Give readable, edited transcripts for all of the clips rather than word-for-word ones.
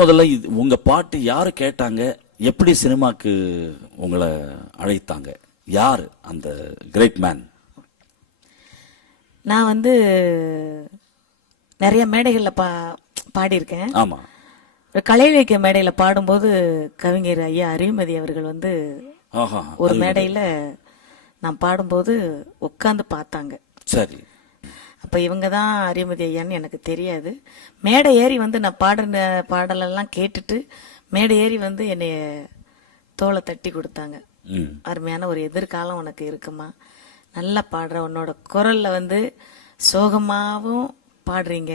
முதல்ல உங்க பாட்டு யாரு கேட்டாங்க? எப்படி சினிமாக்கு உங்களை அழைத்தாங்க? யாரு அந்த கிரேட் மேன்? நான் வந்து நிறைய மேடைகளில் பாடியிருக்கேன். ஆமா. கலை இலக்கிய மேடையில் பாடும்போது கவிஞர் ஐயா அறிவுமதி அவர்கள் வந்து ஒரு மேடையில நான் பாடும்போது உட்காந்து பார்த்தாங்க. சரி. அப்ப இவங்க தான் அறிவுமதி ஐயான்னு எனக்கு தெரியாது. மேடை ஏறி வந்து நான் பாடின பாடலெல்லாம் கேட்டுட்டு மேடை ஏறி வந்து என்னைய தோலை தட்டி கொடுத்தாங்க. அருமையான ஒரு எதிர்காலம் உனக்கு இருக்குமா, நல்லா பாடுற, உன்னோட குரல்ல வந்து சோகமாவும் பாடுறீங்க,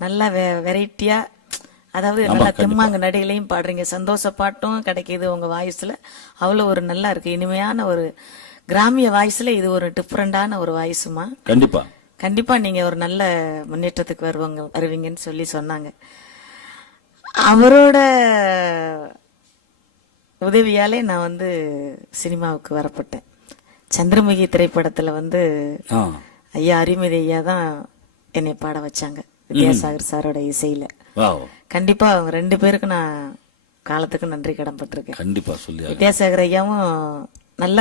நல்லா வெரைட்டியா, அதாவது நல்லா திம்மாங்க நடிகளையும் பாடுறீங்க, சந்தோஷ பாட்டும் கிடைக்கிது உங்க வாய்ஸ்ல, அவ்வளவு ஒரு நல்லா இருக்கு, இனிமையான ஒரு கிராமிய வாய்ஸ்ல இது ஒரு டிஃப்ரெண்டான ஒரு வாய்ஸுமா. கண்டிப்பா கண்டிப்பா நீங்க ஒரு நல்ல முன்னேற்றத்துக்கு வருவீங்கன்னு சொல்லி சொன்னாங்க. அவரோட உதவியாலே நான் வந்து சினிமாவுக்கு வரப்பட்டேன். சந்திரமுகி திரைப்படத்துல வந்து ஐயா அறிவுமதி ஐயா தான் என்னை பாட வச்சாங்க, வித்யாசாகர் சாரோட இசையில. கண்டிப்பா அவங்க 2 பேருக்கு நான் காலத்துக்கு நன்றி கடன் பட்டிருக்கேன். கண்டிப்பா சொல்லி வித்யாசாகர் ஐயாவும் நல்ல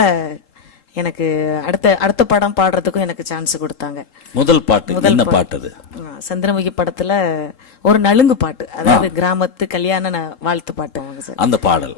எனக்கு அடுத்த படம் பாடுறதுக்கும் எனக்கு சான்ஸ் கொடுத்தாங்க. முதல் பாட்டு அது சந்திரமுகி படத்துல ஒரு நலுங்கு பாட்டு, அதாவது கிராமத்து கல்யாண வாழ்த்து பாட்டு. அந்த பாடல்